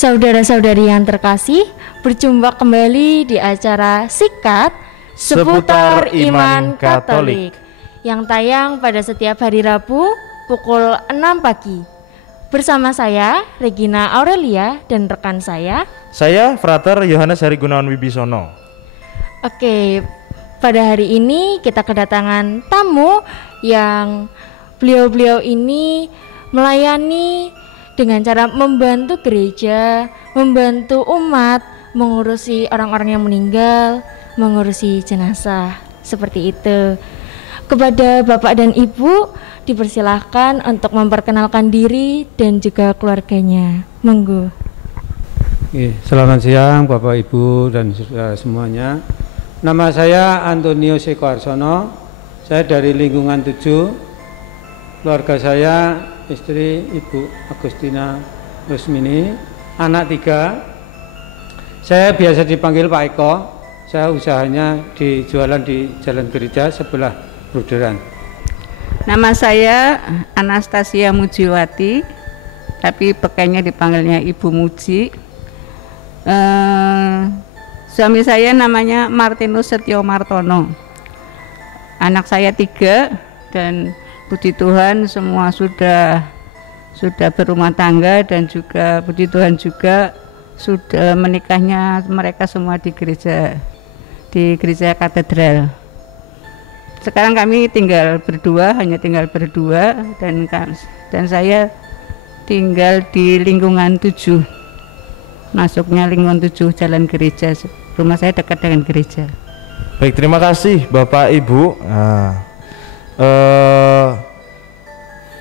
Saudara-saudari yang terkasih, berjumpa kembali di acara Sikat Seputar Iman Katolik yang tayang pada setiap hari Rabu pukul 6 pagi. Bersama saya, Regina Aurelia, dan rekan saya Frater Yohanes Hari Gunawan Wibisono. Oke, pada hari ini kita kedatangan tamu yang beliau-beliau ini melayani dengan cara membantu gereja, membantu umat, mengurusi orang-orang yang meninggal, mengurusi jenazah, seperti itu. Kepada Bapak dan Ibu, dipersilahkan untuk memperkenalkan diri dan juga keluarganya. Monggo. Selamat siang Bapak Ibu dan saudara semuanya. Nama saya Antonio Sekoarsono. Saya dari lingkungan 7. Keluarga saya, istri Ibu Agustina Rusmini, anak 3. Saya biasa dipanggil Pak Eko. Saya usahanya jualan di Jalan Gereja sebelah Bruderan. Nama saya Anastasia Mujiwati, tapi pakainya dipanggilnya Ibu Muji. Suami saya namanya Martinus Setio Martono. Anak saya 3 dan puji Tuhan semua sudah berumah tangga, dan juga puji Tuhan juga sudah menikahnya mereka semua di gereja katedral. Sekarang kami hanya tinggal berdua, dan saya tinggal di lingkungan 7. Masuknya lingkungan 7 Jalan Gereja. Rumah saya dekat dengan gereja. Baik, terima kasih Bapak Ibu.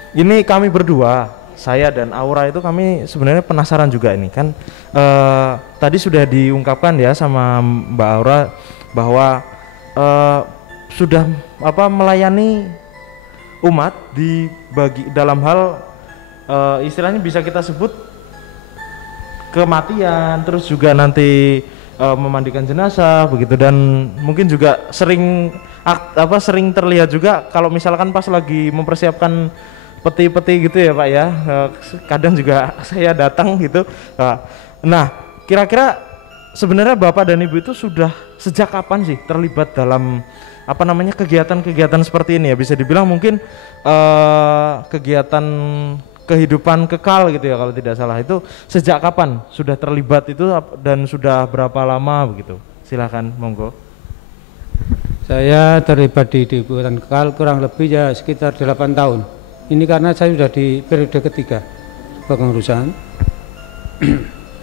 Ini kami berdua, saya dan Aura, itu kami sebenarnya penasaran juga ini kan. Tadi sudah diungkapkan ya sama Mbak Aura bahwa sudah melayani umat dalam hal istilahnya bisa kita sebut kematian, terus juga nanti memandikan jenazah begitu, dan mungkin juga sering terlihat juga kalau misalkan pas lagi mempersiapkan peti-peti gitu ya Pak ya, kadang juga saya datang gitu. Nah, kira-kira sebenarnya Bapak dan Ibu itu sudah sejak kapan sih terlibat dalam kegiatan-kegiatan seperti ini ya? Bisa dibilang mungkin kegiatan kehidupan kekal gitu ya kalau tidak salah. Itu sejak kapan sudah terlibat itu dan sudah berapa lama begitu? Silakan, monggo. Saya terlibat di kehidupan kekal kurang lebih ya sekitar 8 tahun. Ini karena saya sudah di periode ketiga pengurusan.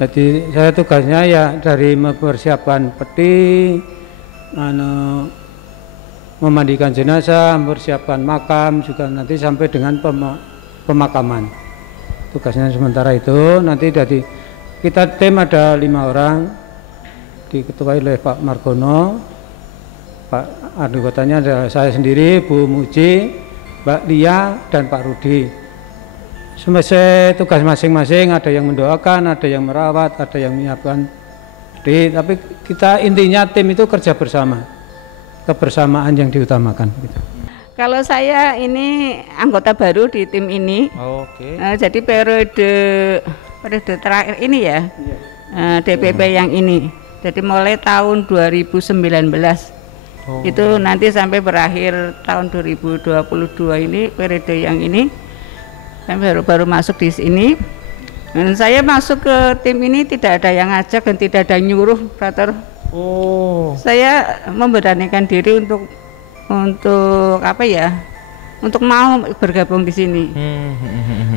Jadi saya tugasnya ya dari mempersiapkan peti, memandikan jenazah, mempersiapkan makam, juga nanti sampai dengan pemakaman. Tugasnya sementara itu. Nanti dari kita tim ada 5 orang, diketuai oleh Pak Margono, Pak anggotanya ada saya sendiri, Bu Muji, Mbak Lia, dan Pak Rudi. Semestinya tugas masing-masing, ada yang mendoakan, ada yang merawat, ada yang menyiapkan. Tapi kita intinya tim itu kerja bersama, kebersamaan yang diutamakan gitu. Kalau saya ini anggota baru di tim ini. Jadi periode terakhir ini ya, DPP yang ini. Jadi mulai tahun 2019. Itu nanti sampai berakhir tahun 2022 ini, periode yang ini. Saya baru masuk di sini. Dan saya masuk ke tim ini tidak ada yang ngajak dan tidak ada nyuruh, Frater. Saya memberanikan diri untuk mau bergabung di sini.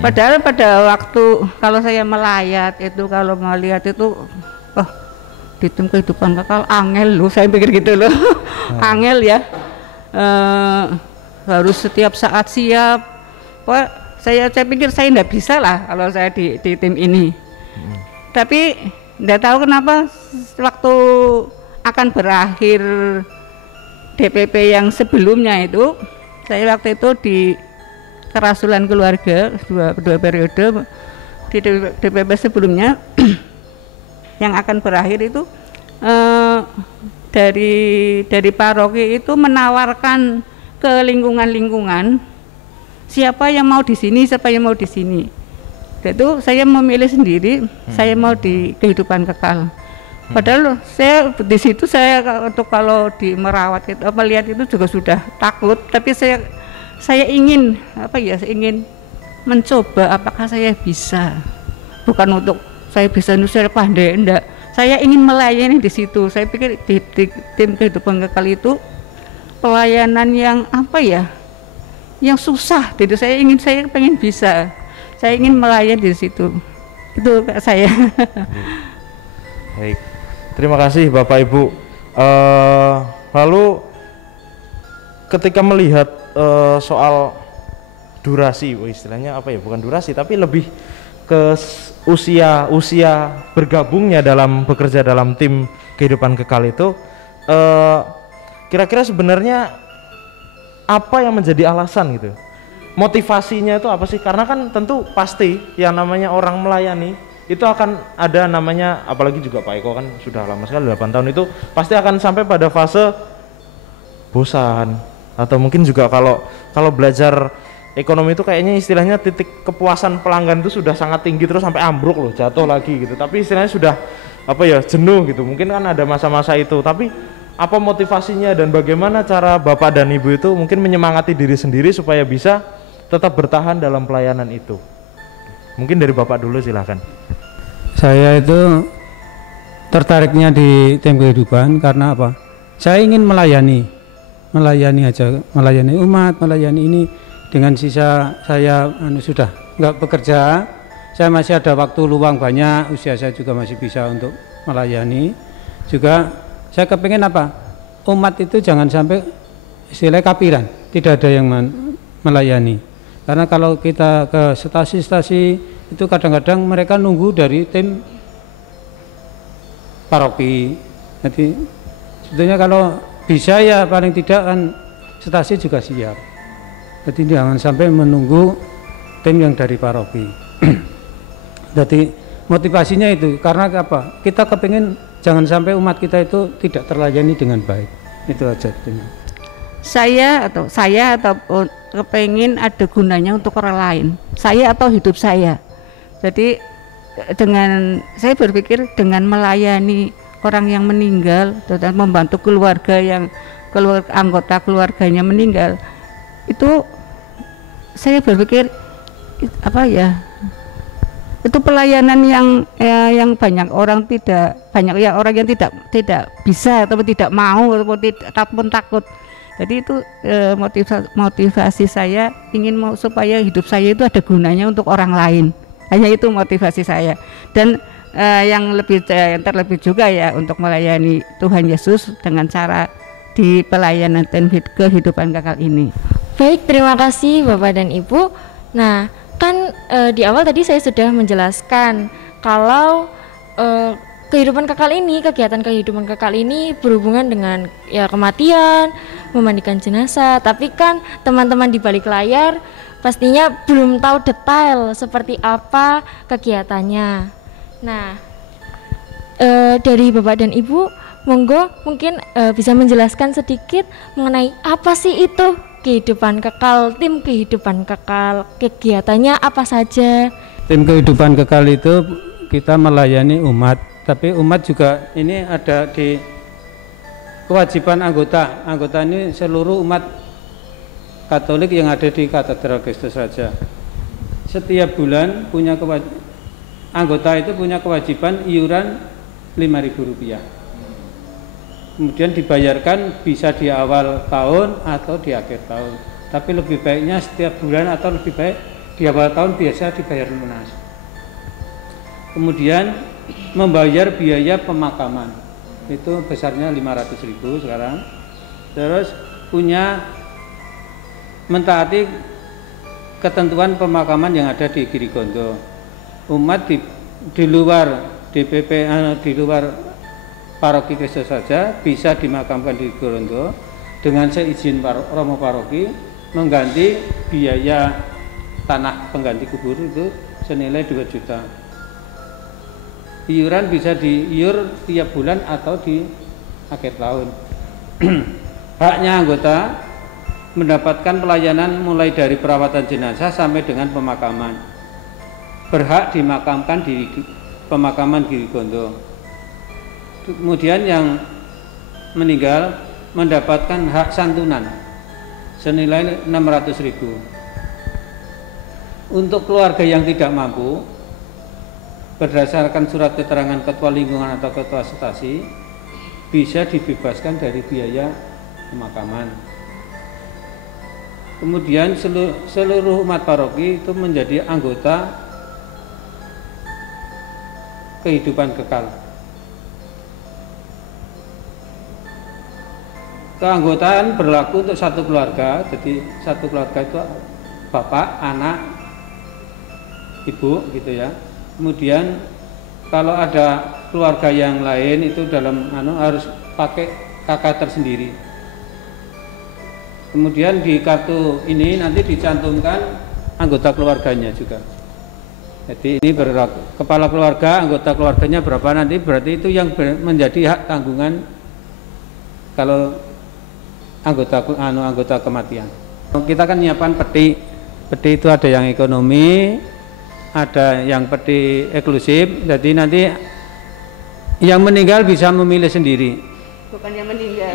Padahal pada waktu kalau saya melayat itu, kalau melihat itu, di tim kehidupan kekal angel loh, saya pikir gitu loh. Angel ya, harus setiap saat siap. Saya pikir saya tidak bisa lah kalau saya di tim ini. Tapi tidak tahu kenapa waktu akan berakhir DPP yang sebelumnya itu, saya waktu itu di kerasulan keluarga dua periode di DPP sebelumnya yang akan berakhir itu, dari paroki itu menawarkan ke lingkungan-lingkungan siapa yang mau di sini. Itu saya memilih sendiri, saya mau di kehidupan kekal. Padahal saya di situ saya untuk kalau di merawat itu melihat itu juga sudah takut, tapi saya ingin saya ingin mencoba apakah saya bisa. Bukan untuk saya bisa saya pandai, enggak. Saya ingin melayani di situ. Saya pikir di tim kehidupan kekal itu pelayanan yang yang susah. Jadi saya pengen bisa. Saya ingin melayani di situ. Itu saya. Baik, terima kasih Bapak Ibu. Lalu ketika melihat soal durasi, istilahnya bukan durasi, tapi lebih ke usia bergabungnya dalam bekerja dalam tim kehidupan kekal itu, kira-kira sebenarnya apa yang menjadi alasan gitu? Motivasinya itu apa sih? Karena kan tentu pasti yang namanya orang melayani itu akan ada namanya, apalagi juga Pak Eko kan sudah lama sekali 8 tahun, itu pasti akan sampai pada fase bosan, atau mungkin juga kalau belajar ekonomi itu kayaknya istilahnya titik kepuasan pelanggan itu sudah sangat tinggi terus sampai ambruk loh, jatuh lagi gitu. Tapi istilahnya sudah jenuh gitu. Mungkin kan ada masa-masa itu. Tapi apa motivasinya dan bagaimana cara Bapak dan Ibu itu mungkin menyemangati diri sendiri supaya bisa tetap bertahan dalam pelayanan itu? Mungkin dari Bapak dulu silahkan. Saya itu tertariknya di tim kehidupan karena apa? Saya ingin melayani umat, melayani ini. Dengan sisa saya sudah nggak bekerja, saya masih ada waktu luang banyak, usia saya juga masih bisa untuk melayani. Juga saya kepingin umat itu jangan sampai istilahnya kapiran, tidak ada yang melayani. Karena kalau kita ke stasi-stasi itu kadang-kadang mereka nunggu dari tim paroki. Jadi sebetulnya kalau bisa ya paling tidak kan stasi juga siap. Jadi jangan sampai menunggu tim yang dari paroki. Jadi motivasinya itu karena apa? Kita kepingin jangan sampai umat kita itu tidak terlayani dengan baik. Itu aja. Saya kepingin ada gunanya untuk orang lain. Saya atau hidup saya. Jadi saya berpikir dengan melayani orang yang meninggal dan membantu keluarga yang anggota keluarganya meninggal, itu saya berpikir itu pelayanan yang banyak orang orang yang tidak bisa atau tidak mau ataupun takut. Jadi itu motivasi saya ingin supaya hidup saya itu ada gunanya untuk orang lain. Hanya itu motivasi saya. Dan yang terlebih juga ya untuk melayani Tuhan Yesus dengan cara di pelayanan dan kehidupan kekal ini. Baik, terima kasih Bapak dan Ibu. Nah, kan di awal tadi saya sudah menjelaskan kalau kehidupan kekal ini, kegiatan kehidupan kekal ini berhubungan dengan kematian, memandikan jenazah. Tapi kan teman-teman di balik layar pastinya belum tahu detail seperti apa kegiatannya. Nah, dari Bapak dan Ibu, monggo mungkin bisa menjelaskan sedikit mengenai apa sih itu kehidupan kekal, tim kehidupan kekal, kegiatannya apa saja? Tim kehidupan kekal itu kita melayani umat, tapi umat juga ini ada di kewajiban anggota. Anggota ini seluruh umat Katolik yang ada di Katedral Kristus Raja. Setiap bulan anggota itu punya kewajiban iuran Rp5.000. Kemudian dibayarkan bisa di awal tahun atau di akhir tahun. Tapi lebih baiknya setiap bulan atau lebih baik di awal tahun biasa dibayar lunas. Kemudian membayar biaya pemakaman. Itu besarnya 500.000 sekarang. Terus punya mentaati ketentuan pemakaman yang ada di Girigondo. Umat di luar DPP, di luar paroki Kristus saja bisa dimakamkan di Girigondo dengan seizin Romo paroki, mengganti biaya tanah pengganti kubur itu senilai 2 juta. Iuran bisa diiur tiap bulan atau di akhir tahun. Haknya anggota mendapatkan pelayanan mulai dari perawatan jenazah sampai dengan pemakaman. berhak dimakamkan di pemakaman Girigondo. Kemudian yang meninggal mendapatkan hak santunan senilai 600.000. Untuk keluarga yang tidak mampu, berdasarkan surat keterangan ketua lingkungan atau ketua stasi, bisa dibebaskan dari biaya pemakaman. Kemudian seluruh umat paroki itu menjadi anggota kehidupan kekal. Keanggotaan berlaku untuk satu keluarga, jadi satu keluarga itu bapak, anak, ibu gitu ya. Kemudian kalau ada keluarga yang lain itu dalam harus pakai kakak tersendiri. Kemudian di kartu ini nanti dicantumkan anggota keluarganya juga. Jadi ini kepala keluarga, anggota keluarganya berapa nanti, berarti itu yang menjadi hak tanggungan kalau anggota kematian. Kita kan nyiapkan peti. Peti itu ada yang ekonomi, ada yang peti eksklusif. Jadi nanti yang meninggal bisa memilih sendiri. Bukan yang meninggal.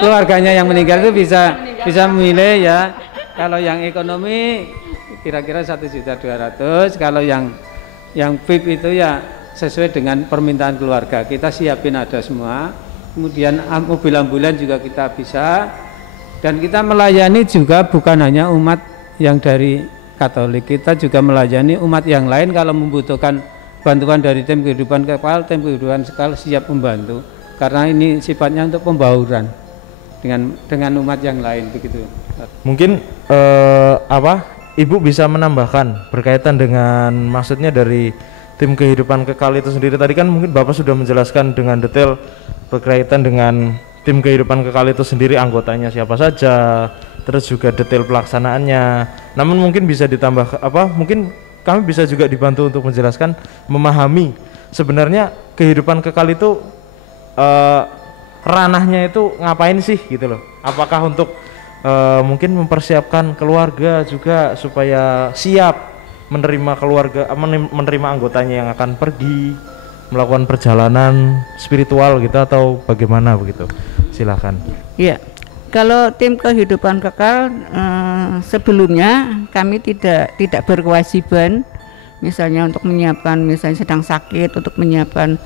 Keluarganya yang meninggal itu bisa memilih ya. Kalau yang ekonomi kira-kira 1.200.000. Kalau yang VIP itu ya sesuai dengan permintaan keluarga. Kita siapin ada semua. Kemudian mobil ambulan juga kita bisa. Dan kita melayani juga bukan hanya umat yang dari Katolik, kita juga melayani umat yang lain. Kalau membutuhkan bantuan dari tim kehidupan kekal, tim kehidupan kekal siap membantu. Karena ini sifatnya untuk pembauran dengan umat yang lain begitu. Mungkin Ibu bisa menambahkan berkaitan dengan maksudnya dari tim kehidupan kekal itu sendiri. Tadi kan mungkin Bapak sudah menjelaskan dengan detail berkaitan dengan tim kehidupan kekal itu sendiri, anggotanya siapa saja, terus juga detail pelaksanaannya. Namun mungkin bisa ditambah mungkin kami bisa juga dibantu untuk menjelaskan, memahami sebenarnya kehidupan kekal itu ranahnya itu ngapain sih gitu loh. Apakah untuk mungkin mempersiapkan keluarga juga supaya siap menerima menerima anggotanya yang akan pergi melakukan perjalanan spiritual gitu, atau bagaimana begitu? Silakan. Iya. Kalau tim kehidupan kekal sebelumnya kami tidak berkewajiban misalnya untuk menyiapkan, misalnya sedang sakit, untuk menyiapkan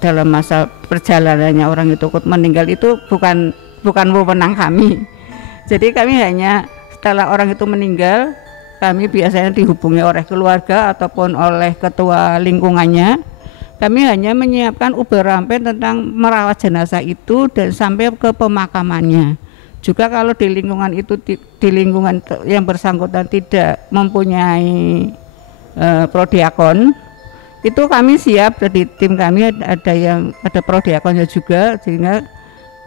dalam masa perjalanannya orang itu meninggal, itu bukan wewenang kami. Jadi kami hanya setelah orang itu meninggal, kami biasanya dihubungi oleh keluarga ataupun oleh ketua lingkungannya. Kami hanya menyiapkan uber rampe tentang merawat jenazah itu dan sampai ke pemakamannya. Juga kalau di lingkungan itu di lingkungan yang bersangkutan tidak mempunyai prodiakon, itu kami siap. Dari tim kami ada prodiakonnya juga, sehingga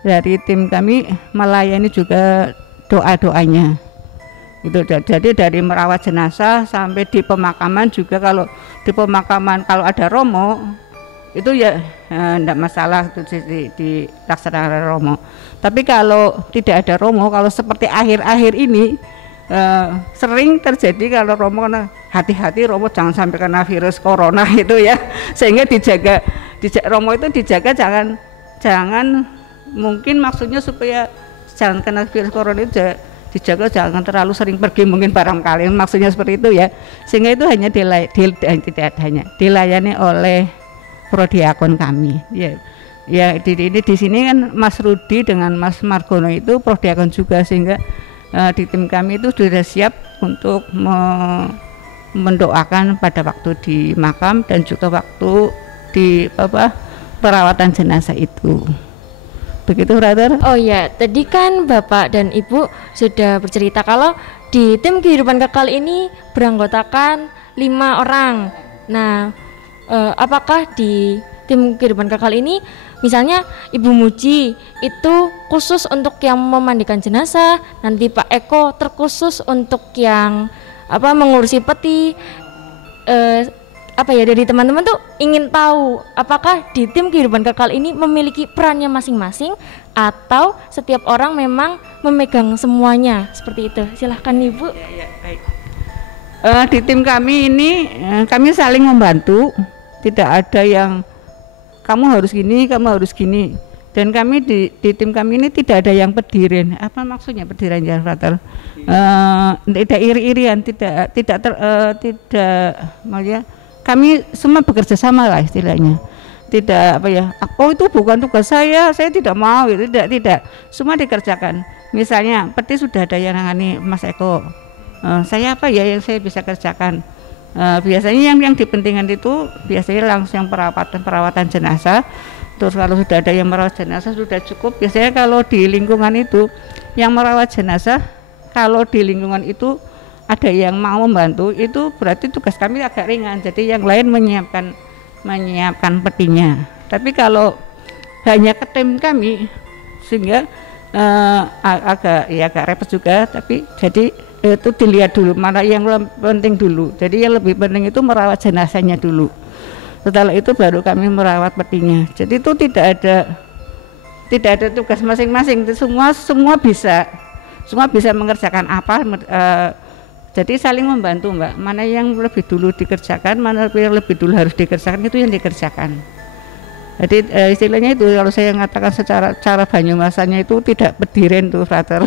dari tim kami melayani juga doa-doanya. Itu jadi dari merawat jenazah sampai di pemakaman juga. Kalau di pemakaman kalau ada romo itu ya enggak masalah itu dilaksanakan romo. Tapi kalau tidak ada romo, kalau seperti akhir-akhir ini sering terjadi kalau romo, karena hati-hati romo jangan sampai kena virus corona itu ya, sehingga dijaga romo itu dijaga, jangan mungkin maksudnya supaya jangan kena virus corona itu dijaga, jangan terlalu sering pergi mungkin barangkali, maksudnya seperti itu ya, sehingga itu hanya dilayani oleh prodiakon kami ya di sini kan Mas Rudi dengan Mas Margono itu prodiakon juga, sehingga di tim kami itu sudah siap untuk mendoakan pada waktu di makam dan juga waktu di perawatan jenazah itu. Begitu, Brother? Oh ya, tadi kan Bapak dan Ibu sudah bercerita kalau di tim kehidupan kekal ini beranggotakan 5 orang. Nah, apakah di tim kehidupan kekal ini misalnya Ibu Muji itu khusus untuk yang memandikan jenazah, nanti Pak Eko terkhusus untuk yang mengurusi peti, dari teman-teman tuh ingin tahu apakah di tim kehidupan kekal ini memiliki perannya masing-masing atau setiap orang memang memegang semuanya seperti itu. Silahkan Ibu. Ya, baik. Di tim kami ini kami saling membantu, tidak ada yang kamu harus gini, kamu harus gini. Dan kami di tim kami ini tidak ada yang pedirin. Apa maksudnya pedirin ya, Frater? Tidak iri-irian, tidak maksudnya kami semua bekerja sama lah istilahnya. Tidak apa ya, oh itu bukan tugas saya tidak mau, itu tidak. Semua dikerjakan. Misalnya peti sudah ada yang nangani Mas Eko. Saya apa ya yang saya bisa kerjakan? Biasanya yang dipentingkan itu biasanya langsung perawatan jenazah. Terus kalau sudah ada yang merawat jenazah sudah cukup. Biasanya kalau di lingkungan itu yang merawat jenazah, kalau di lingkungan itu ada yang mau membantu, itu berarti tugas kami agak ringan. Jadi yang lain menyiapkan petinya. Tapi kalau hanya ke tim kami, sehingga agak repot juga. Tapi jadi itu dilihat dulu mana yang penting dulu. Jadi yang lebih penting itu merawat jenazahnya dulu. Setelah itu baru kami merawat petinya. Jadi itu tidak ada tugas masing-masing. Semua bisa mengerjakan apa. Jadi saling membantu, Mbak. Mana yang lebih dulu dikerjakan, mana yang lebih dulu harus dikerjakan, itu yang dikerjakan. Jadi istilahnya itu kalau saya mengatakan secara cara Banyumasannya itu tidak pediren tuh, Frater.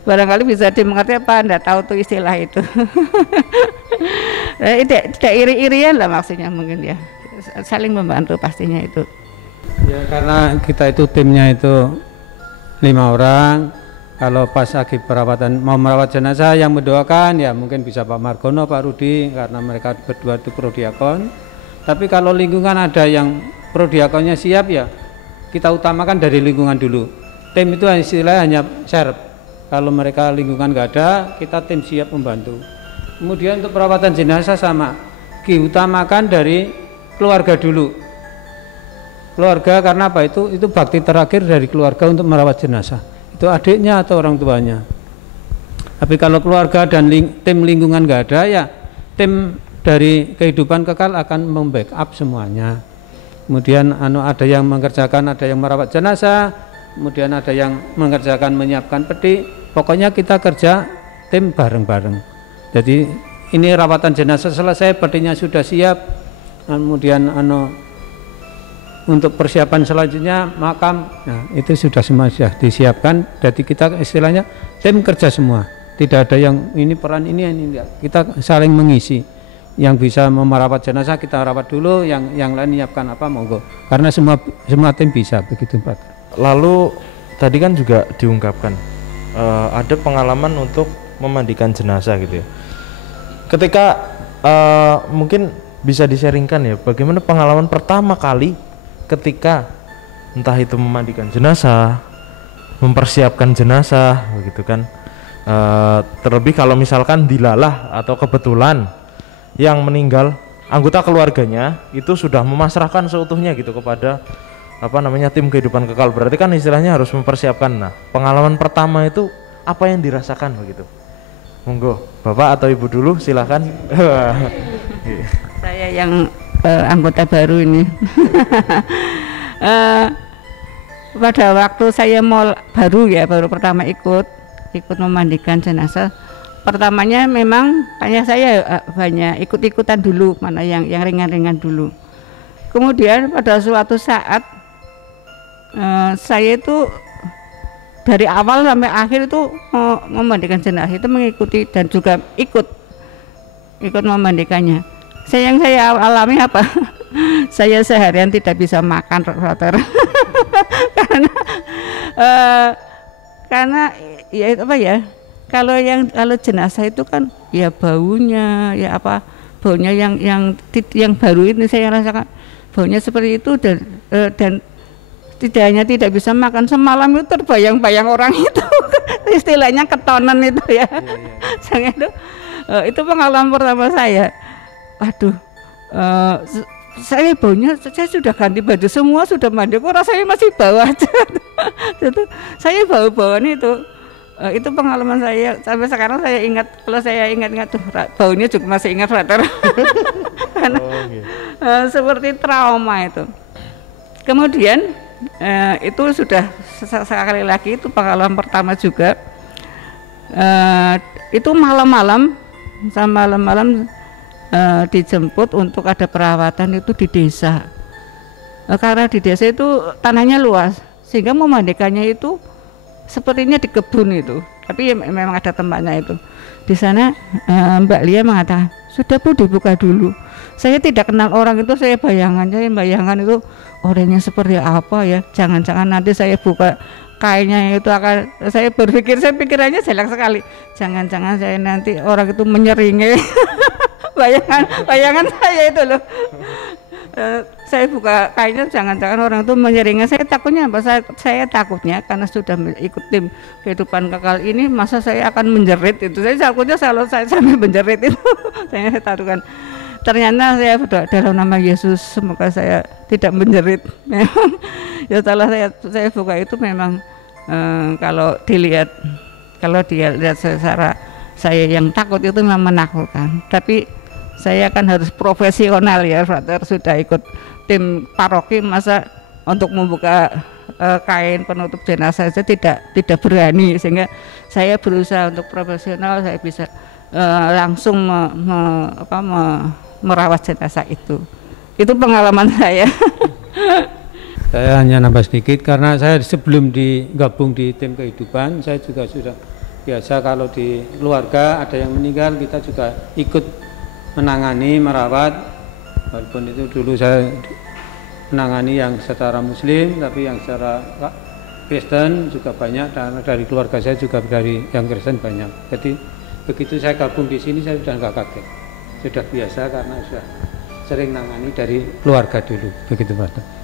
Barangkali bisa dimengerti apa Anda tahu tuh istilah itu. Tidak iri-irian lah maksudnya mungkin ya, saling membantu pastinya itu ya, karena kita itu timnya itu 5 orang. Kalau pas lagi perawatan mau merawat jenazah yang mendoakan ya mungkin bisa Pak Margono, Pak Rudi, karena mereka berdua itu prodiakon. Tapi kalau lingkungan ada yang prodiakonnya siap ya kita utamakan dari lingkungan dulu. Tim itu istilahnya hanya serp. Kalau mereka lingkungan nggak ada, kita tim siap membantu. Kemudian untuk perawatan jenazah sama, diutamakan dari keluarga dulu. Keluarga karena apa? Itu bakti terakhir dari keluarga untuk merawat jenazah. Itu adiknya atau orang tuanya. Tapi kalau keluarga dan tim lingkungan nggak ada, ya tim dari kehidupan kekal akan membackup semuanya. Kemudian ada yang mengerjakan, ada yang merawat jenazah, kemudian ada yang mengerjakan menyiapkan peti. Pokoknya kita kerja tim bareng-bareng. Jadi ini rawatan jenazah selesai, petinya sudah siap, kemudian untuk persiapan selanjutnya makam, nah itu sudah semua sudah disiapkan. Jadi kita istilahnya tim kerja semua, tidak ada yang ini peran ini enggak. Kita saling mengisi. Yang bisa merawat jenazah kita rawat dulu, yang lain menyiapkan apa monggo. Karena semua tim bisa begitu, Pak. Lalu tadi kan juga diungkapkan ada pengalaman untuk memandikan jenazah gitu ya. Ketika mungkin bisa di-sharingkan ya, bagaimana pengalaman pertama kali ketika entah itu memandikan jenazah, mempersiapkan jenazah begitu kan. Terlebih kalau misalkan dilalah atau kebetulan yang meninggal anggota keluarganya itu sudah memasrahkan seutuhnya gitu kepada tim kehidupan kekal, berarti kan istilahnya harus mempersiapkan. Nah, pengalaman pertama itu apa yang dirasakan begitu? Monggo, Bapak atau Ibu dulu, silakan. Saya yang anggota baru ini. Pada waktu saya baru pertama ikut memandikan jenazah. Pertamanya memang hanya saya banyak ikut-ikutan dulu, mana yang ringan-ringan dulu. Kemudian pada suatu saat saya itu dari awal sampai akhir itu memandikan jenazah itu mengikuti dan juga ikut memandikannya. Yang saya alami apa? Saya seharian tidak bisa makan, Frater. karena ya apa ya? Kalau jenazah itu kan ya baunya yang baru ini saya rasakan baunya seperti itu dan tidak bisa makan semalam itu terbayang-bayang orang itu istilahnya ketonan itu ya. Itu pengalaman pertama saya. Waduh, saya baunya, saya sudah ganti baju semua, sudah mandi, kok rasanya masih bau aja. Saya bau-bauan itu pengalaman saya sampai sekarang. Saya ingat, kalau saya ingat tuh baunya juga masih ingat, Frater. Karena seperti trauma itu. Kemudian itu sudah sekali lagi, itu pengalaman pertama juga. Itu malam-malam sama malam-malam dijemput untuk ada perawatan itu di desa. Karena di desa itu tanahnya luas, sehingga memandikannya itu sepertinya di kebun itu, tapi memang ada tempatnya itu. Di sana Mbak Lia mengatakan, sudah Bu, dibuka dulu. Saya tidak kenal orang itu, saya bayangan itu orangnya seperti apa ya. Jangan-jangan nanti saya buka kainnya itu akan, saya pikirannya jelek sekali. Jangan-jangan saya nanti orang itu menyeringai. bayangan saya itu loh. Saya buka kainnya, jangan-jangan orang itu menyeringai. Saya takutnya apa? Saya takutnya karena sudah ikut tim kehidupan kekal ini, masa saya akan menjerit itu. Saya takutnya kalau saya sampai menjerit itu, saya takutkan. Ternyata saya berdoa dalam nama Yesus, semoga saya tidak menjerit. Memang ya setelah saya buka itu memang kalau dilihat secara saya yang takut itu memang menakutkan. Tapi saya kan harus profesional ya, Frater, sudah ikut tim paroki, masa untuk membuka kain penutup jenazah saja tidak berani, sehingga saya berusaha untuk profesional, saya bisa langsung merawat jenazah itu. Itu pengalaman saya. Saya hanya nambah sedikit karena saya sebelum digabung di tim kehidupan, saya juga sudah biasa kalau di keluarga ada yang meninggal, kita juga ikut menangani, merawat. Walaupun itu dulu saya menangani yang secara Muslim, tapi yang secara Kristen juga banyak, dan dari keluarga saya juga dari yang Kristen banyak. Jadi begitu saya gabung di sini, saya sudah nggak kaget, sudah biasa karena sudah sering nangani dari keluarga dulu, begitu Pak.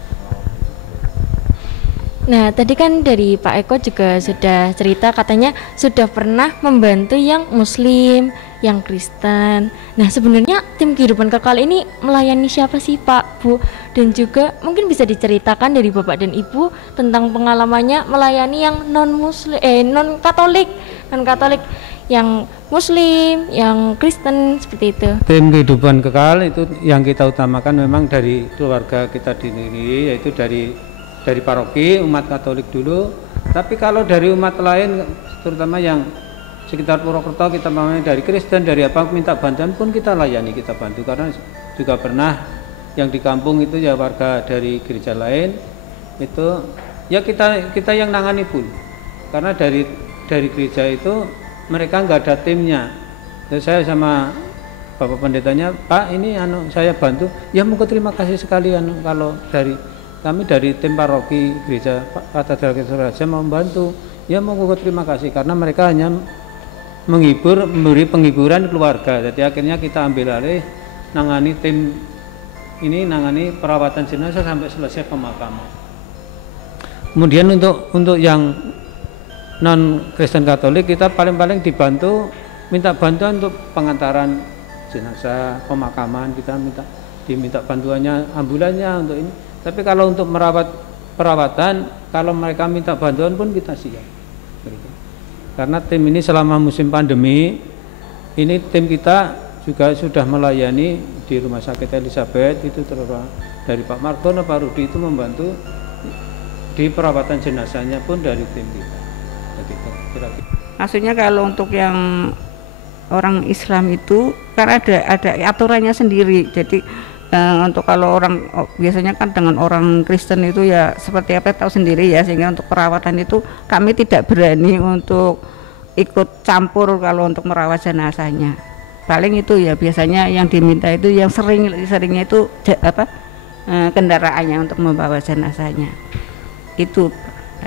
Nah, tadi kan dari Pak Eko juga sudah cerita, katanya sudah pernah membantu yang Muslim, yang Kristen. Nah, sebenarnya tim kehidupan kekal ini melayani siapa sih Pak, Bu? Dan juga mungkin bisa diceritakan dari Bapak dan Ibu tentang pengalamannya melayani yang non Katolik, yang Muslim, yang Kristen, seperti itu. Tim kehidupan kekal itu yang kita utamakan memang dari keluarga kita sendiri, yaitu dari paroki umat Katolik dulu. Tapi kalau dari umat lain, terutama yang sekitar Purwokerto, kita mamanya dari Kristen, dari apa, minta bantuan pun kita layani, kita bantu. Karena juga pernah yang di kampung itu ya warga dari gereja lain itu ya kita yang nangani pun, karena dari gereja itu mereka nggak ada timnya. Terus saya sama Bapak Pendetanya, Pak ini saya bantu, ya monggo terima kasih sekali kalau kami dari tim paroki gereja Katedral Raja mau membantu, ya monggo terima kasih, karena mereka hanya memberi penghiburan keluarga. Jadi akhirnya kita ambil alih nangani tim ini, nangani perawatan jenazah sampai selesai pemakaman. Kemudian untuk yang non Kristen Katolik, kita paling pelantar minta bantuan untuk pengantaran jenazah, pemakaman, kita diminta bantuannya ambulannya untuk ini. Tapi kalau untuk merawat perawatan, kalau mereka minta bantuan pun kita siap. Karena tim ini selama musim pandemi ini, tim kita juga sudah melayani di Rumah Sakit Elizabeth itu, terutama dari Pak Margono, Pak Rudi itu membantu di perawatan jenazahnya pun dari tim kita. Jadi kira-kira. Maksudnya kalau untuk yang orang Islam itu kan ada aturannya sendiri. Jadi untuk kalau orang biasanya kan dengan orang Kristen itu ya seperti apa tahu sendiri ya, sehingga untuk perawatan itu kami tidak berani untuk ikut campur kalau untuk merawat jenazahnya. Paling itu ya biasanya yang diminta itu yang seringnya itu kendaraannya untuk membawa jenazahnya. Itu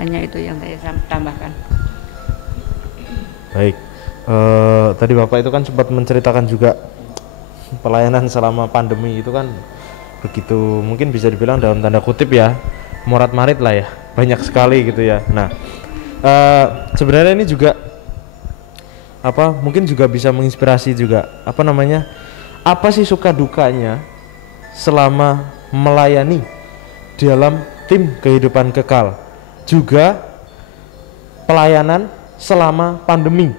hanya itu yang saya tambahkan. Baik, tadi Bapak itu kan sempat menceritakan juga pelayanan selama pandemi itu kan begitu, mungkin bisa dibilang dalam tanda kutip ya, morat-marit lah ya, banyak sekali gitu ya. Nah, sebenarnya ini juga mungkin juga bisa menginspirasi juga, apa sih suka dukanya selama melayani dalam tim kehidupan kekal, juga pelayanan selama pandemi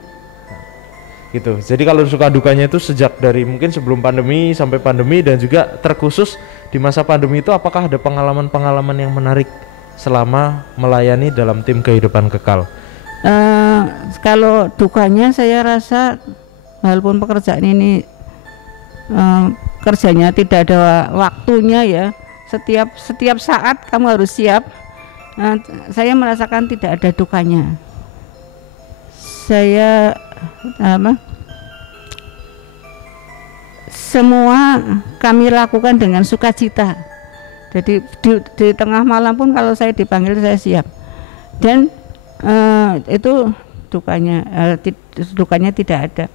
gitu. Jadi kalau suka dukanya itu sejak dari mungkin sebelum pandemi sampai pandemi, dan juga terkhusus di masa pandemi itu, apakah ada pengalaman-pengalaman yang menarik selama melayani dalam tim kehidupan kekal? Kalau dukanya saya rasa walaupun pekerjaan ini kerjanya tidak ada waktunya ya, setiap saat kamu harus siap. Saya merasakan tidak ada dukanya. Saya semua kami lakukan dengan sukacita. Jadi di tengah malam pun kalau saya dipanggil saya siap. Dan itu dukanya tidak ada.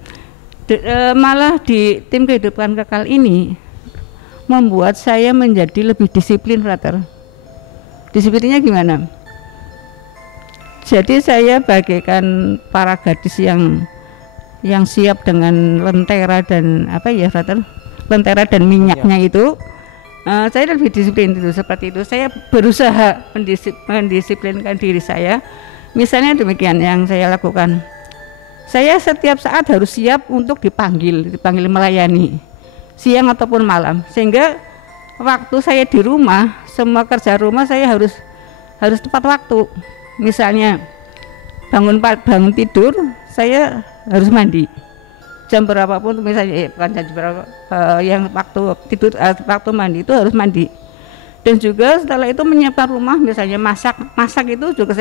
Malah di tim kehidupan kekal ini membuat saya menjadi lebih disiplin, Frater. Disiplinnya gimana? Jadi saya bagaikan para gadis yang siap dengan lentera dan Frater? Lentera dan minyaknya itu. Saya lebih disiplin itu, seperti itu. Saya berusaha mendisiplinkan diri saya. Misalnya demikian yang saya lakukan. Saya setiap saat harus siap untuk dipanggil melayani, siang ataupun malam. Sehingga waktu saya di rumah, semua kerja rumah saya harus tepat waktu. Misalnya bangun tidur, saya harus mandi. Jam berapapun, misalnya bukan jam berapa, yang waktu tidur, waktu mandi itu harus mandi. Dan juga setelah itu menyiapkan rumah, misalnya masak itu juga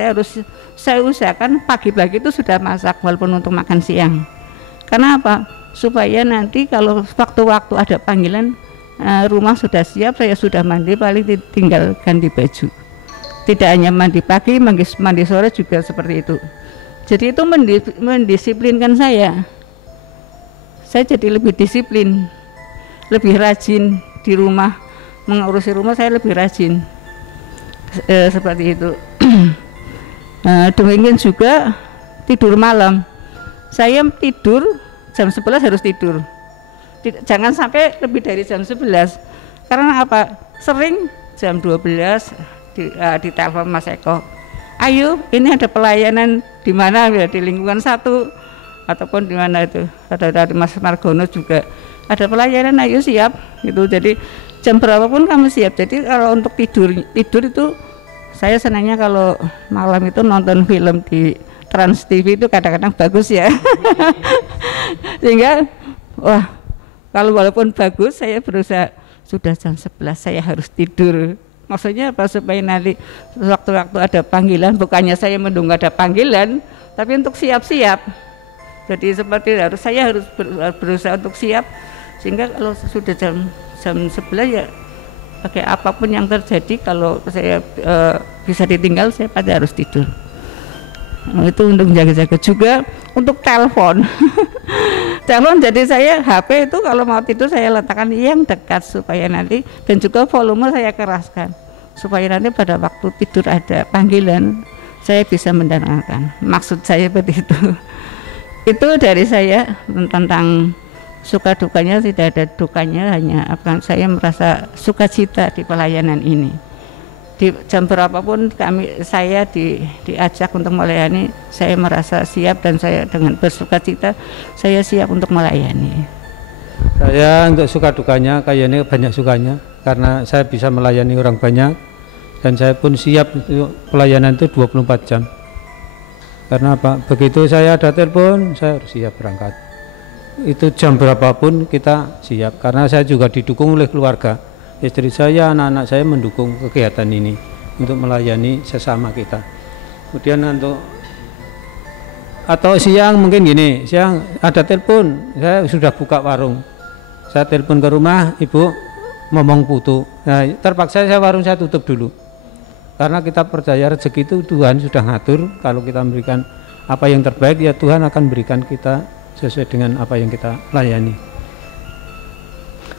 saya usahakan pagi-pagi itu sudah masak, walaupun untuk makan siang. Karena apa? Supaya nanti kalau waktu-waktu ada panggilan, rumah sudah siap, saya sudah mandi, paling tinggal ganti baju. Tidak hanya mandi pagi, mandi sore juga seperti itu. Jadi itu mendisiplinkan saya. Saya jadi lebih disiplin, lebih rajin di rumah, mengurusi rumah saya lebih rajin, seperti itu. Demikian juga tidur malam, saya tidur jam 11 harus tidur, jangan sampai lebih dari jam 11. Karena apa? Sering jam 12 ditelepon Mas Eko, ayo ini ada pelayanan di mana ya, di lingkungan 1 ataupun di mana itu, ada dari Mas Margono juga ada pelayanan, ayo siap gitu. Jadi jam berapapun kamu siap. Jadi kalau untuk tidur itu saya senangnya kalau malam itu nonton film di Trans TV itu kadang-kadang bagus ya. Sehingga wah, kalau walaupun bagus saya berusaha sudah jam 11 saya harus tidur. Maksudnya apa? Supaya nanti waktu-waktu ada panggilan, bukannya saya menunggu ada panggilan, tapi untuk siap-siap. Jadi seperti saya harus berusaha untuk siap, sehingga kalau sudah jam 11 ya pakai apapun yang terjadi, kalau saya bisa ditinggal saya pasti harus tidur. Itu untuk jaga-jaga. Juga untuk telepon. Telepon, jadi saya HP itu kalau mau tidur saya letakkan yang dekat supaya nanti, dan juga volume saya keraskan supaya nanti pada waktu tidur ada panggilan saya bisa mendengarkan. Maksud saya seperti itu. Itu dari saya tentang suka dukanya. Tidak ada dukanya, hanya saya merasa sukacita di pelayanan ini. Di jam berapapun saya diajak untuk melayani, saya merasa siap, dan saya dengan bersukacita saya siap untuk melayani. Saya untuk suka dukanya kayaknya banyak sukanya, karena saya bisa melayani orang banyak, dan saya pun siap untuk pelayanan itu 24 jam. Karena apa? Begitu saya ada telepon, saya harus siap berangkat. Itu jam berapapun kita siap, karena saya juga didukung oleh keluarga. Istri saya, anak-anak saya mendukung kegiatan ini untuk melayani sesama kita. Kemudian untuk atau siang mungkin gini, siang ada telepon, saya sudah buka warung, saya telepon ke rumah, ibu ngomong putu, nah terpaksa warung saya tutup dulu. Karena kita percaya rezeki itu Tuhan sudah ngatur, kalau kita memberikan apa yang terbaik ya Tuhan akan berikan kita sesuai dengan apa yang kita layani.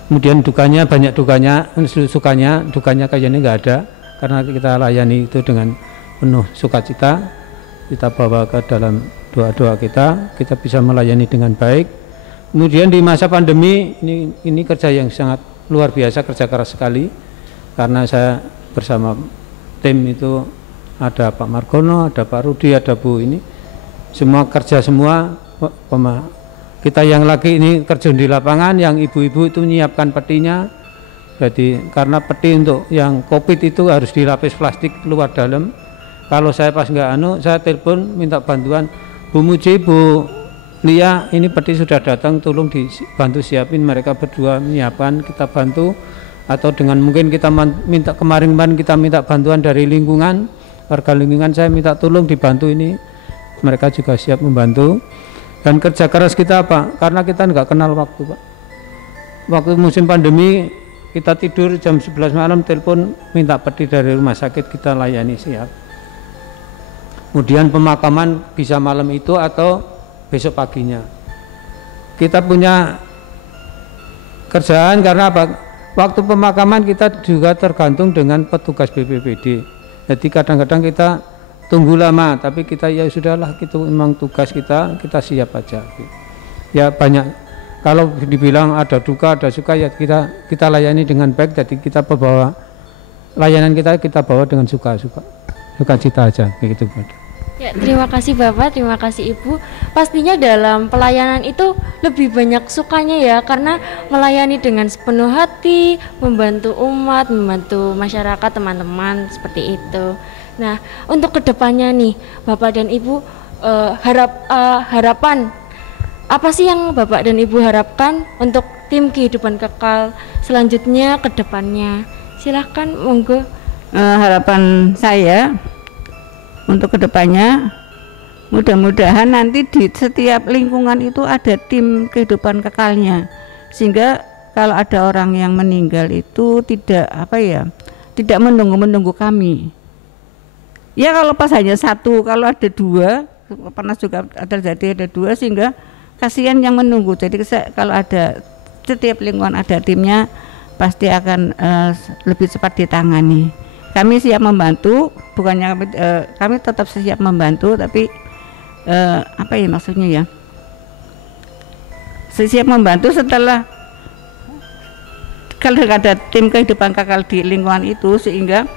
Kemudian dukanya banyak, dukanya kayaknya nggak ada, karena kita layani itu dengan penuh sukacita, kita bawa ke dalam doa-doa kita bisa melayani dengan baik. Kemudian di masa pandemi ini kerja yang sangat luar biasa, kerja keras sekali, karena saya bersama tim itu ada Pak Margono, ada Pak Rudi, ada Bu ini, semua kerja semua. Kita yang laki ini kerja di lapangan, yang ibu-ibu itu menyiapkan petinya. Jadi karena peti untuk yang COVID itu harus dilapis plastik luar dalam. Kalau saya pas nggak saya telepon minta bantuan Bu Muji, Bu Lia ini peti sudah datang, tolong dibantu siapin, mereka berdua menyiapkan, kita bantu. Atau dengan mungkin kita minta kemarin kita minta bantuan dari lingkungan, warga lingkungan, saya minta tolong dibantu ini, mereka juga siap membantu. Dan kerja keras kita apa? Karena kita nggak kenal waktu, Pak. Waktu musim pandemi kita tidur jam 11 malam, telepon minta peti dari rumah sakit, kita layani siap. Kemudian pemakaman bisa malam itu atau besok paginya. Kita punya kerjaan karena apa? Waktu pemakaman kita juga tergantung dengan petugas BPBD. Jadi kadang-kadang kita tunggu lama, tapi kita ya sudahlah, itu memang tugas kita siap aja. Ya banyak, kalau dibilang ada duka ada suka, ya kita layani dengan baik. Jadi kita bawa layanan kita bawa dengan sukacita aja, begitu. Ya, terima kasih Bapak, terima kasih Ibu. Pastinya dalam pelayanan itu lebih banyak sukanya ya, karena melayani dengan sepenuh hati, membantu umat, membantu masyarakat, teman-teman, seperti itu. Nah, untuk kedepannya nih, Bapak dan Ibu, harapan apa sih yang Bapak dan Ibu harapkan untuk tim kehidupan kekal selanjutnya ke depannya? Silahkan, monggo. Harapan saya untuk kedepannya, mudah-mudahan nanti di setiap lingkungan itu ada tim kehidupan kekalnya, sehingga kalau ada orang yang meninggal itu tidak menunggu kami. Ya kalau pas hanya satu, kalau ada dua, pernah juga terjadi ada dua, sehingga kasihan yang menunggu. Jadi kalau ada setiap lingkungan ada timnya, pasti akan lebih cepat ditangani. Kami siap membantu, bukannya kami tetap siap membantu, tapi maksudnya ya, siap membantu setelah kalau ada tim kehidupan kekal di lingkungan itu, sehingga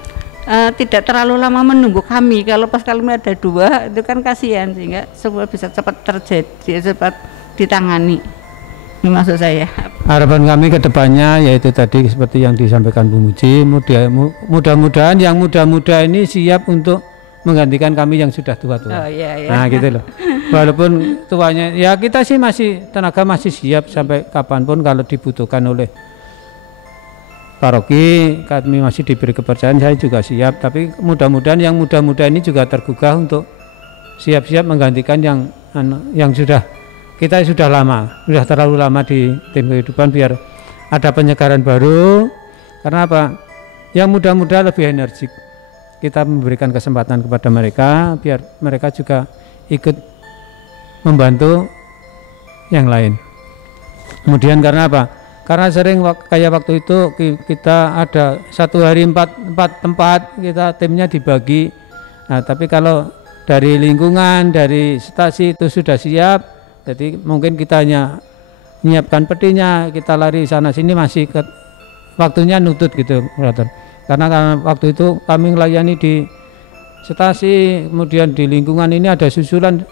tidak terlalu lama menunggu kami. Kalau pas kami ada dua, itu kan kasihan, sehingga semua bisa cepat terjadi, cepat ditangani. Ini maksud saya. Harapan kami ke depannya yaitu tadi seperti yang disampaikan Bu Muji, mudah-mudahan yang muda-muda ini siap untuk menggantikan kami yang sudah tua-tua. Oh, iya. Nah gitu loh. Walaupun tuanya, ya kita sih tenaga masih siap sampai kapanpun kalau dibutuhkan oleh paroki, kami masih diberi kepercayaan, saya juga siap. Tapi mudah-mudahan yang muda-muda ini juga tergugah untuk siap-siap menggantikan yang kita sudah terlalu lama di tim kehidupan, biar ada penyegaran baru. Karena apa? Yang muda-muda lebih energik. Kita memberikan kesempatan kepada mereka biar mereka juga ikut membantu yang lain. Kemudian karena apa? Karena sering kayak waktu itu kita ada satu hari empat tempat, kita timnya dibagi. Nah, tapi kalau dari lingkungan, dari stasi itu sudah siap. Jadi mungkin kita hanya menyiapkan petinya, kita lari sana sini, masih waktunya nutut gitu, brother. Karena waktu itu kami melayani di stasi, kemudian di lingkungan ini ada susulan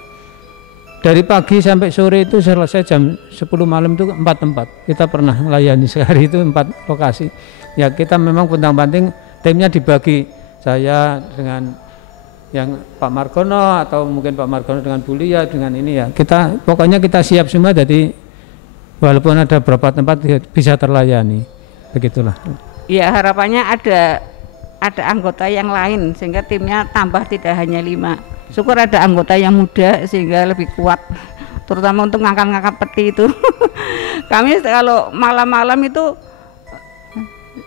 dari pagi sampai sore, itu selesai jam 10 malam itu 4 tempat. Kita pernah melayani sehari itu 4 lokasi. Ya kita memang puntang-panting timnya dibagi, saya dengan yang Pak Margono, atau mungkin Pak Margono dengan Bu Lia dengan ini ya. Pokoknya kita siap semua, jadi walaupun ada beberapa tempat bisa terlayani. Begitulah. Ya harapannya ada anggota yang lain sehingga timnya tambah, tidak hanya 5. Syukur ada anggota yang muda sehingga lebih kuat, terutama untuk ngangkat-ngangkat peti itu. Kami kalau malam-malam itu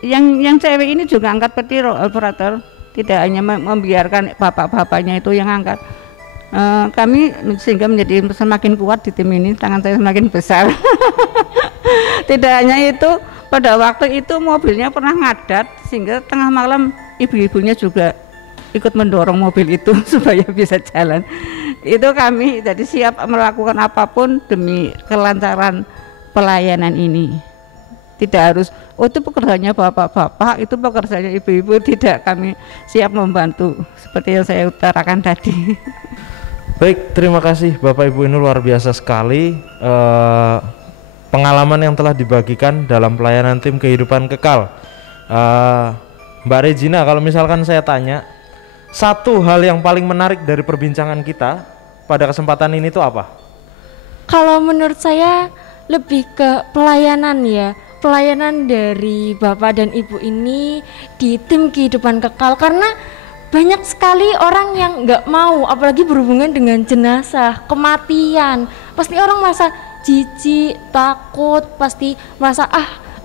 yang cewek ini juga angkat peti, operator. Tidak hanya membiarkan bapak-bapaknya itu yang angkat. Kami sehingga menjadi semakin kuat di tim ini, tangan saya semakin besar. Tidak hanya itu, pada waktu itu mobilnya pernah ngadat sehingga tengah malam ibu-ibunya juga ikut mendorong mobil itu supaya bisa jalan. Itu kami jadi siap melakukan apapun demi kelancaran pelayanan ini. Tidak harus, itu pekerjaannya bapak-bapak, itu pekerjaannya ibu-ibu, tidak, kami siap membantu seperti yang saya utarakan tadi. Baik, terima kasih Bapak Ibu, ini luar biasa sekali pengalaman yang telah dibagikan dalam pelayanan tim kehidupan kekal. Mbak Regina, kalau misalkan saya tanya, satu hal yang paling menarik dari perbincangan kita pada kesempatan ini itu apa? Kalau menurut saya lebih ke pelayanan ya, pelayanan dari Bapak dan Ibu ini di tim kehidupan kekal, karena banyak sekali orang yang nggak mau, apalagi berhubungan dengan jenazah, kematian. Pasti orang merasa jijik, takut, pasti merasa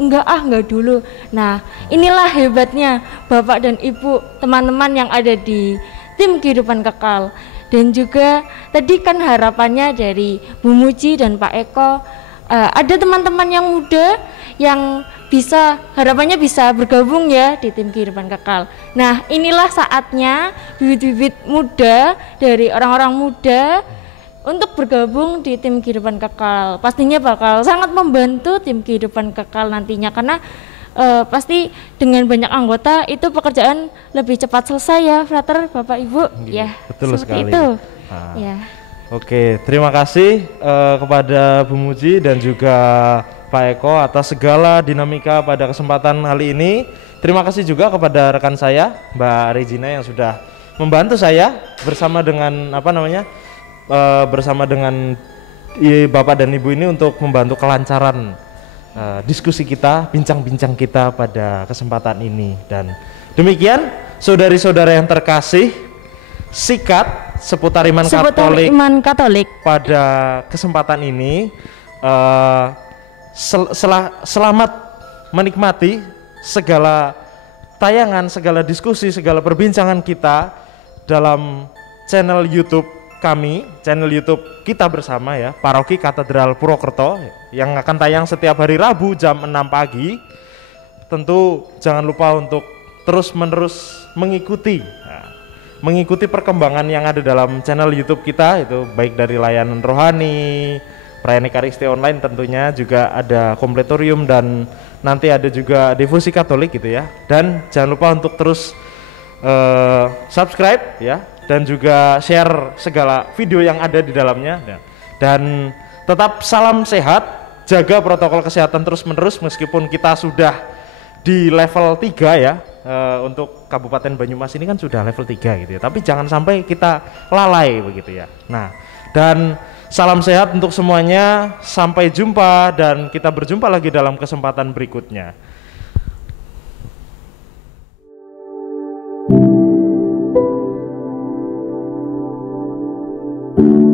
enggak dulu. Nah, inilah hebatnya Bapak dan Ibu, teman-teman yang ada di tim kehidupan kekal. Dan juga tadi kan harapannya dari Bu Muji dan Pak Eko, ada teman-teman yang muda yang harapannya bisa bergabung ya di tim kehidupan kekal. Nah, inilah saatnya bibit-bibit muda dari orang-orang muda untuk bergabung di tim kehidupan kekal. Pastinya bakal sangat membantu tim kehidupan kekal nantinya, karena pasti dengan banyak anggota itu pekerjaan lebih cepat selesai ya, Frater, Bapak Ibu. Ya, betul sekali. Itu. Ya. Oke, terima kasih kepada Bu Muji dan juga Pak Eko atas segala dinamika pada kesempatan kali ini. Terima kasih juga kepada rekan saya Mbak Regina yang sudah membantu saya bersama dengan bersama dengan Bapak dan Ibu ini untuk membantu kelancaran diskusi kita, bincang-bincang kita pada kesempatan ini. Dan demikian saudari-saudara yang terkasih, sikat seputar iman Katolik pada kesempatan ini. Selamat menikmati segala tayangan, segala diskusi, segala perbincangan kita dalam channel YouTube kami, channel YouTube kita bersama ya, Paroki Katedral Purwokerto, yang akan tayang setiap hari Rabu jam 6 pagi. Tentu jangan lupa untuk terus-menerus mengikuti perkembangan yang ada dalam channel YouTube kita, itu baik dari layanan rohani, perayaan Ekaristi online, tentunya juga ada kompletorium, dan nanti ada juga devosi Katolik gitu ya. Dan jangan lupa untuk terus subscribe ya, dan juga share segala video yang ada di dalamnya. Dan tetap salam sehat, jaga protokol kesehatan terus-menerus meskipun kita sudah di level 3 ya. Untuk Kabupaten Banyumas ini kan sudah level 3 gitu ya. Tapi jangan sampai kita lalai begitu ya. Nah, dan salam sehat untuk semuanya, sampai jumpa dan kita berjumpa lagi dalam kesempatan berikutnya. Thank you.